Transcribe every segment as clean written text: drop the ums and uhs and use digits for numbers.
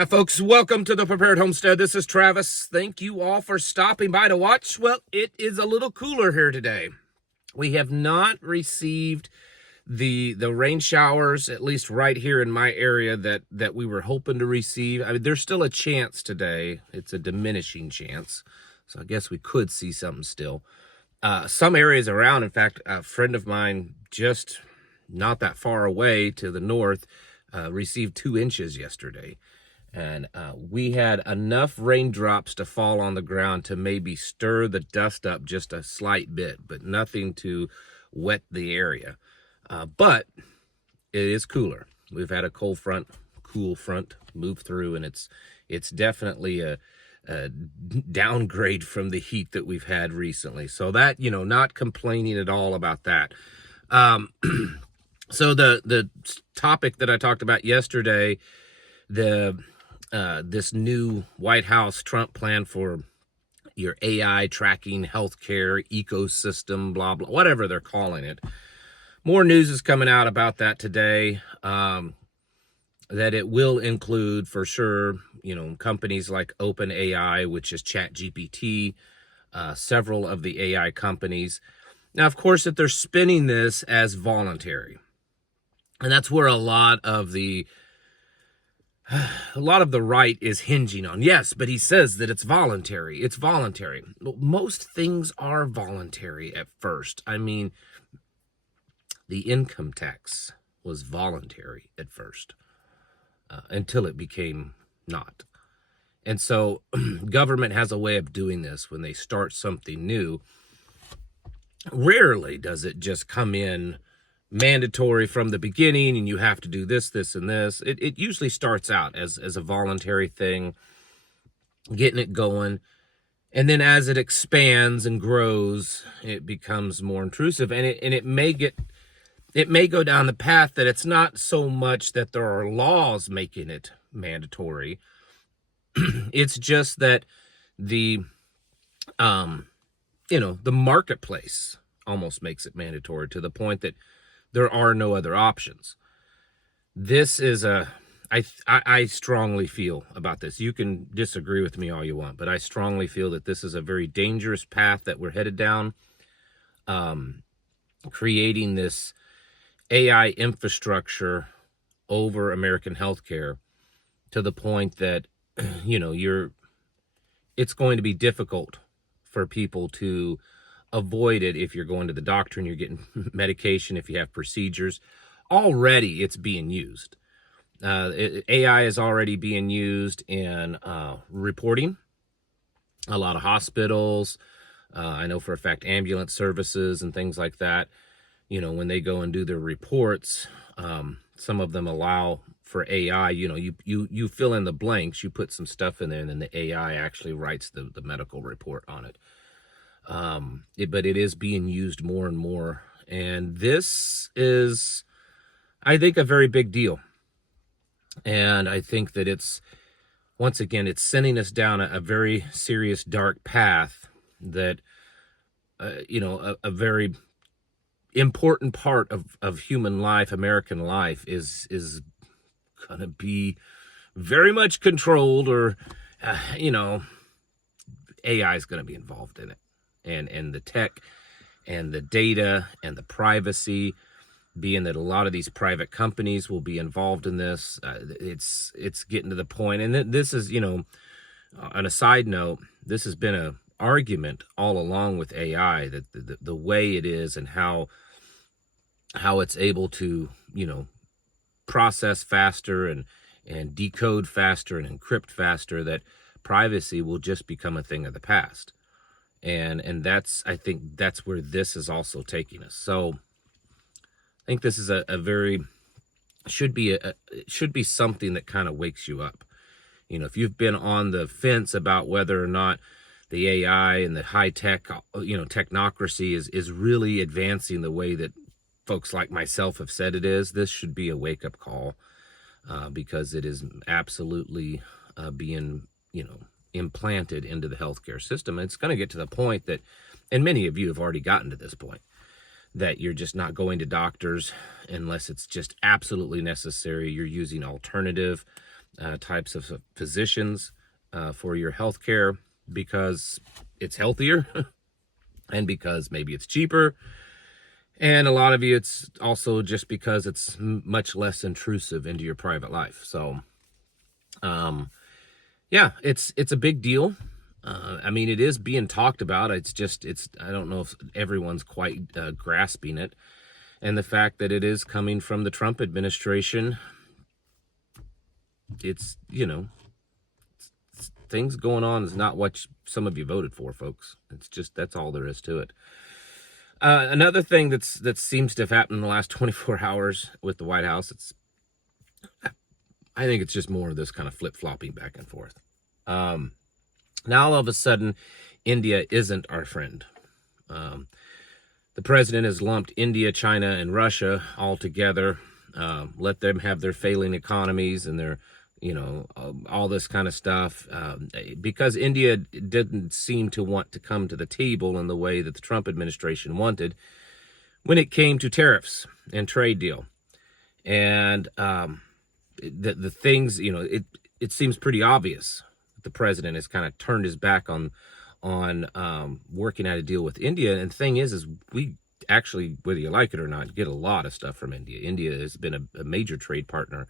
Hi, folks. Welcome to the Prepared Homestead. This is Travis. Thank you all for stopping by to watch. Well, it is a little cooler here today. We have not received the rain showers, at least right here in my area, that we were hoping to receive. I mean, there's still a chance today. It's a diminishing chance. So I guess we could see something still. Some areas around, in fact, a friend of mine just not that far away to the north received 2 inches yesterday. And we had enough raindrops to fall on the ground to maybe stir the dust up just a slight bit, but nothing to wet the area. But it is cooler. We've had a cool front move through, and it's definitely a downgrade from the heat that we've had recently. So that, not complaining at all about that. So the topic that I talked about yesterday, this new White House Trump plan for your AI tracking healthcare ecosystem, blah, blah, whatever they're calling it. More news is coming out about that today, that it will include for sure, companies like OpenAI, which is ChatGPT, several of the AI companies. Now, of course, that they're spinning this as voluntary. And that's where a lot of the right is hinging on. Yes, but he says that it's voluntary. It's voluntary. Well, most things are voluntary at first. I mean, the income tax was voluntary at first, until it became not. And so government has a way of doing this when they start something new. Rarely does it just come in mandatory from the beginning and you have to do this, this, and this. It usually starts out as a voluntary thing, getting it going. And then as it expands and grows, it becomes more intrusive. And it may go down the path that it's not so much that there are laws making it mandatory. It's just that the marketplace almost makes it mandatory to the point that there are no other options. This is I strongly feel about this. You can disagree with me all you want, but I strongly feel that this is a very dangerous path that we're headed down. Creating this AI infrastructure over American healthcare to the point that, it's going to be difficult for people to avoid it if you're going to the doctor and you're getting medication, if you have procedures. Already it's being used. AI is already being used in reporting. A lot of hospitals, I know for a fact ambulance services and things like that, when they go and do their reports, some of them allow for AI, you fill in the blanks, you put some stuff in there, and then the AI actually writes the medical report on it. But it is being used more and more. And this is, I think, a very big deal. And I think that it's sending us down a very serious, dark path that, a very important part of human life, American life, is going to be very much controlled, or, AI is going to be involved in it. And the tech and the data and the privacy, being that a lot of these private companies will be involved in this. It's getting to the point, and this is, on a side note, this has been an argument all along with AI, that the way it is and how it's able to, process faster and decode faster and encrypt faster, that privacy will just become a thing of the past. And I think that's where this is also taking us. So I think this is should be something that kind of wakes you up. If you've been on the fence about whether or not the AI and the high tech, technocracy is really advancing the way that folks like myself have said it is, this should be a wake up call, because it is absolutely being, implanted into the healthcare system. And it's going to get to the point that, and many of you have already gotten to this point, that you're just not going to doctors unless it's just absolutely necessary. You're using alternative types of physicians for your health care because it's healthier and because maybe it's cheaper. And a lot of you, it's also just because it's much less intrusive into your private life. So, yeah, it's a big deal. I mean, it is being talked about. I don't know if everyone's quite grasping it. And the fact that it is coming from the Trump administration, it's, things going on is not what some of you voted for, folks. It's just, that's all there is to it. Another thing that seems to have happened in the last 24 hours with the White House, I think it's just more of this kind of flip-flopping back and forth. Now all of a sudden, India isn't our friend. The president has lumped India, China, and Russia all together, let them have their failing economies and their, all this kind of stuff, because India didn't seem to want to come to the table in the way that the Trump administration wanted when it came to tariffs and trade deal. And the things, it seems pretty obvious that the president has kind of turned his back on working out a deal with India. And the thing is we actually, whether you like it or not, get a lot of stuff from India. India has been a major trade partner.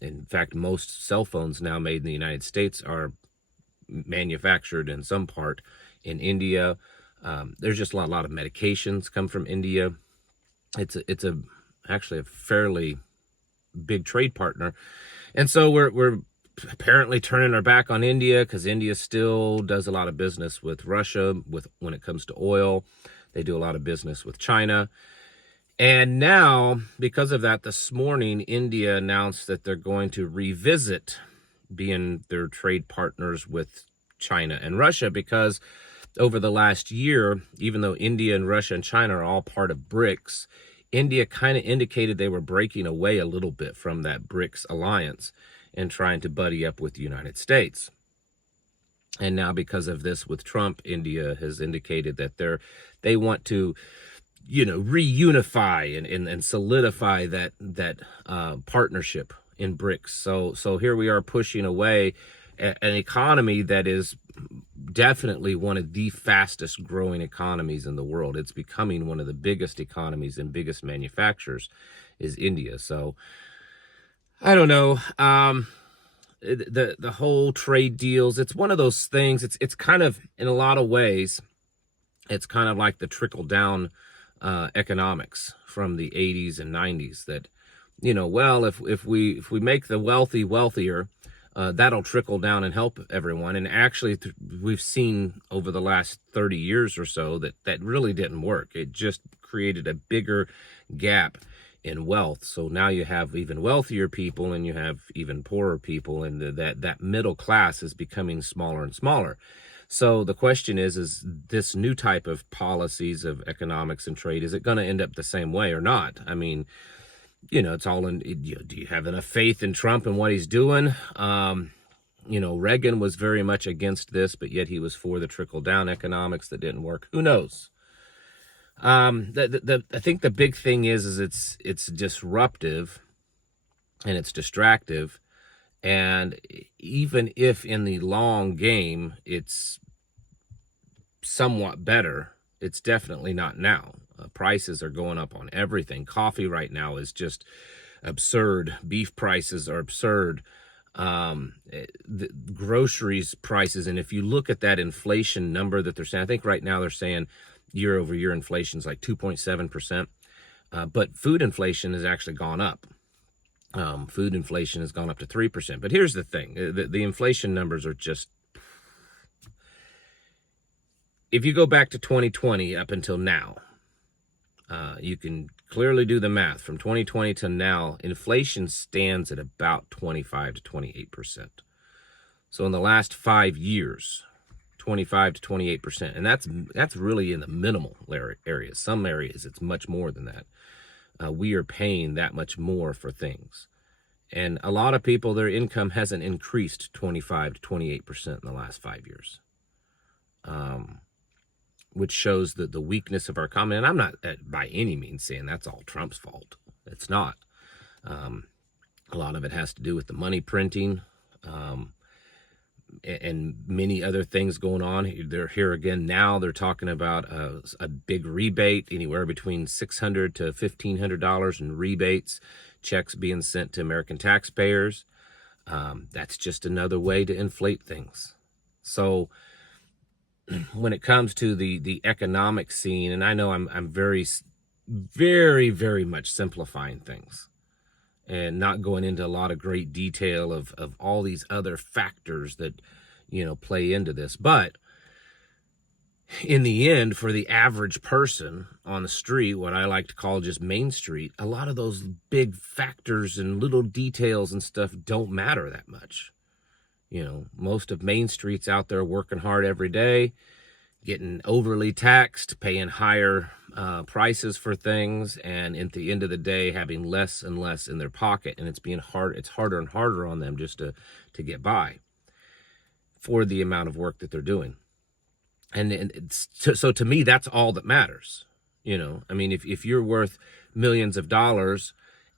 In fact, most cell phones now made in the United States are manufactured in some part in India. There's just a lot of medications come from India. It's actually a fairly big trade partner. And so we're apparently turning our back on India because India still does a lot of business with Russia when it comes to oil. They do a lot of business with China. And now, because of that, this morning, India announced that they're going to revisit being their trade partners with China and Russia, because over the last year, even though India and Russia and China are all part of BRICS, India kind of indicated they were breaking away a little bit from that BRICS alliance and trying to buddy up with the United States. And now, because of this with Trump, India has indicated that they want to reunify and solidify that partnership in BRICS. So here we are pushing away an economy that is definitely one of the fastest growing economies in the world. It's becoming one of the biggest economies and biggest manufacturers is India. So I don't know. The whole trade deals, it's one of those things. It's kind of, in a lot of ways, it's kind of like the trickle down economics from the 80s and 90s that, well, if we make the wealthy wealthier, that'll trickle down and help everyone. And actually, we've seen over the last 30 years or so that really didn't work. It just created a bigger gap in wealth. So now you have even wealthier people and you have even poorer people, and that middle class is becoming smaller and smaller. So the question is this new type of policies of economics and trade, is it going to end up the same way or not? I mean, it's all in, do you have enough faith in Trump and what he's doing? Reagan was very much against this, but yet he was for the trickle down economics that didn't work. Who knows? I think the big thing is it's disruptive and it's distractive. And even if in the long game it's somewhat better, it's definitely not now. Prices are going up on everything. Coffee right now is just absurd. Beef prices are absurd. The groceries prices, and if you look at that inflation number that they're saying, I think right now they're saying year over year inflation is like 2.7%. But food inflation has actually gone up. Food inflation has gone up to 3%. But here's the thing. The inflation numbers are just... If you go back to 2020 up until now, you can clearly do the math. From 2020 to now, inflation stands at about 25 to 28%. So in the last 5 years, 25 to 28%. And that's really in the minimal areas. Some areas, it's much more than that. We are paying that much more for things. And a lot of people, their income hasn't increased 25 to 28% in the last 5 years, which shows that the weakness of our economy. And I'm not by any means saying that's all Trump's fault. It's not. A lot of it has to do with the money printing, um, and many other things going on. They're here again now. They're talking about a big rebate, anywhere between $600 to $1,500 in rebates, checks being sent to American taxpayers. That's just another way to inflate things. So when it comes to the economic scene, and I know I'm very, very, very much simplifying things and not going into a lot of great detail of all these other factors that, play into this. But in the end, for the average person on the street, what I like to call just Main Street, a lot of those big factors and little details and stuff don't matter that much. Most of Main Street's out there working hard every day, getting overly taxed, paying higher prices for things, and at the end of the day, having less and less in their pocket, and it's harder and harder on them just to get by for the amount of work that they're doing. And so to me, that's all that matters. I mean, if you're worth millions of dollars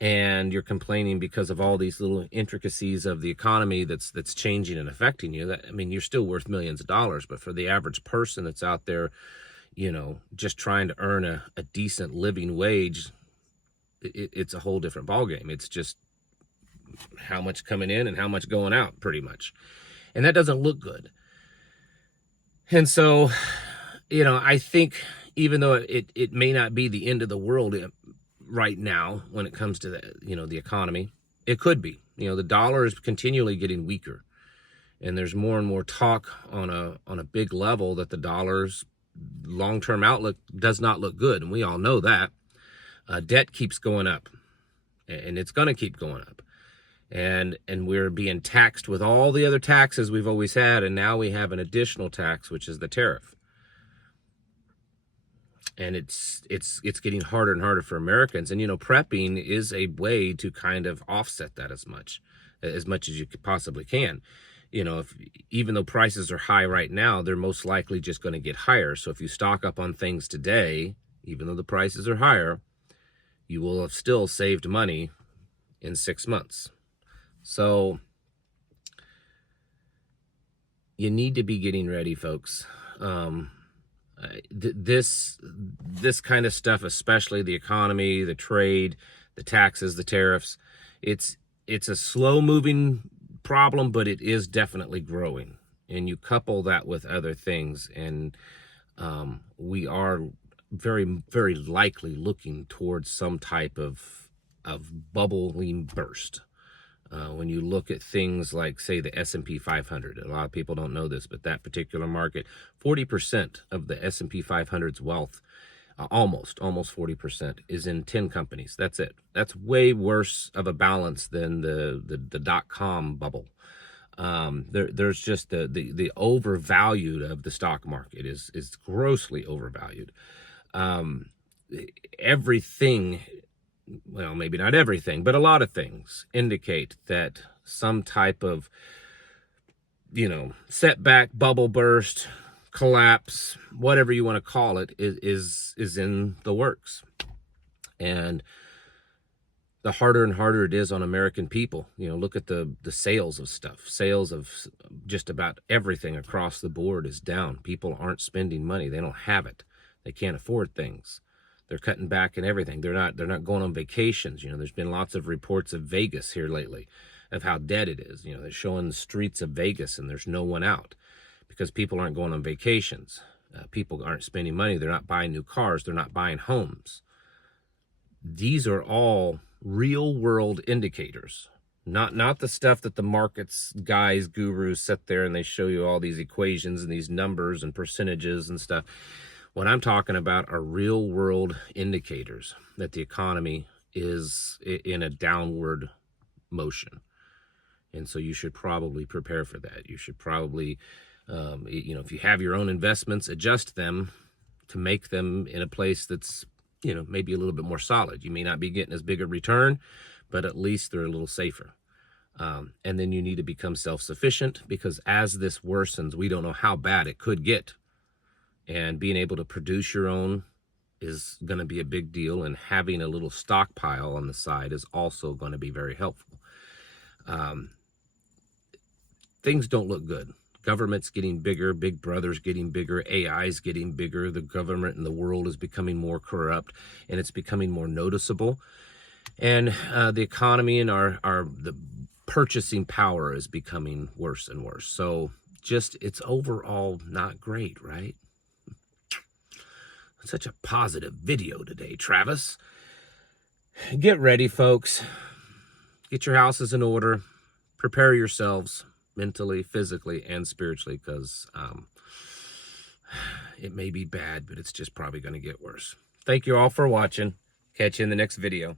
and you're complaining because of all these little intricacies of the economy that's changing and affecting you, you're still worth millions of dollars. But for the average person that's out there, just trying to earn a decent living wage, it's a whole different ballgame. It's just how much coming in and how much going out, pretty much. And that doesn't look good. And so, I think even though it may not be the end of the world right now when it comes to the economy, it could be. The dollar is continually getting weaker, and there's more and more talk on a big level that the dollar's long-term outlook does not look good, and we all know that. Debt keeps going up, and it's going to keep going up. And we're being taxed with all the other taxes we've always had, and now we have an additional tax, which is the tariff. And it's getting harder and harder for Americans. And prepping is a way to kind of offset that as much as you possibly can. Even though prices are high right now, they're most likely just going to get higher. So if you stock up on things today, even though the prices are higher, you will have still saved money in 6 months. So you need to be getting ready, folks. This kind of stuff, especially the economy, the trade, the taxes, the tariffs, it's a slow moving problem, but it is definitely growing. And you couple that with other things, and we are very, very likely looking towards some type of bubbling burst. When you look at things like, say, the S&P 500, a lot of people don't know this, but that particular market, 40% of the S&P 500's wealth, almost 40%, is in 10 companies. That's it. That's way worse of a balance than the dot-com bubble. There's just the overvalued of the stock market is grossly overvalued. Everything, well, maybe not everything, but a lot of things indicate that some type of, setback, bubble burst, collapse, whatever you want to call it, is in the works. And the harder and harder it is on American people, look at the sales of stuff. Sales of just about everything across the board is down. People aren't spending money. They don't have it. They can't afford things. They're cutting back in everything. They're not going on vacations. There's been lots of reports of Vegas here lately of how dead it is. They're showing the streets of Vegas and there's no one out because people aren't going on vacations. People aren't spending money. They're not buying new cars. They're not buying homes. These are all real world indicators, not the stuff that the markets guys, gurus sit there and they show you all these equations and these numbers and percentages and stuff. What I'm talking about are real world indicators that the economy is in a downward motion. And so you should probably prepare for that. You should probably, if you have your own investments, adjust them to make them in a place that's, maybe a little bit more solid. You may not be getting as big a return, but at least they're a little safer. And then you need to become self-sufficient, because as this worsens, we don't know how bad it could get. And being able to produce your own is going to be a big deal. And having a little stockpile on the side is also going to be very helpful. Um, things don't look good. Government's getting bigger, Big Brother's getting bigger, AI's getting bigger, the government and the world is becoming more corrupt, and it's becoming more noticeable. And the economy and the purchasing power is becoming worse and worse. So just, it's overall not great, right? Such a positive video today, Travis. Get ready, folks. Get your houses in order. Prepare yourselves mentally, physically, and spiritually, because it may be bad, but it's just probably going to get worse. Thank you all for watching. Catch you in the next video.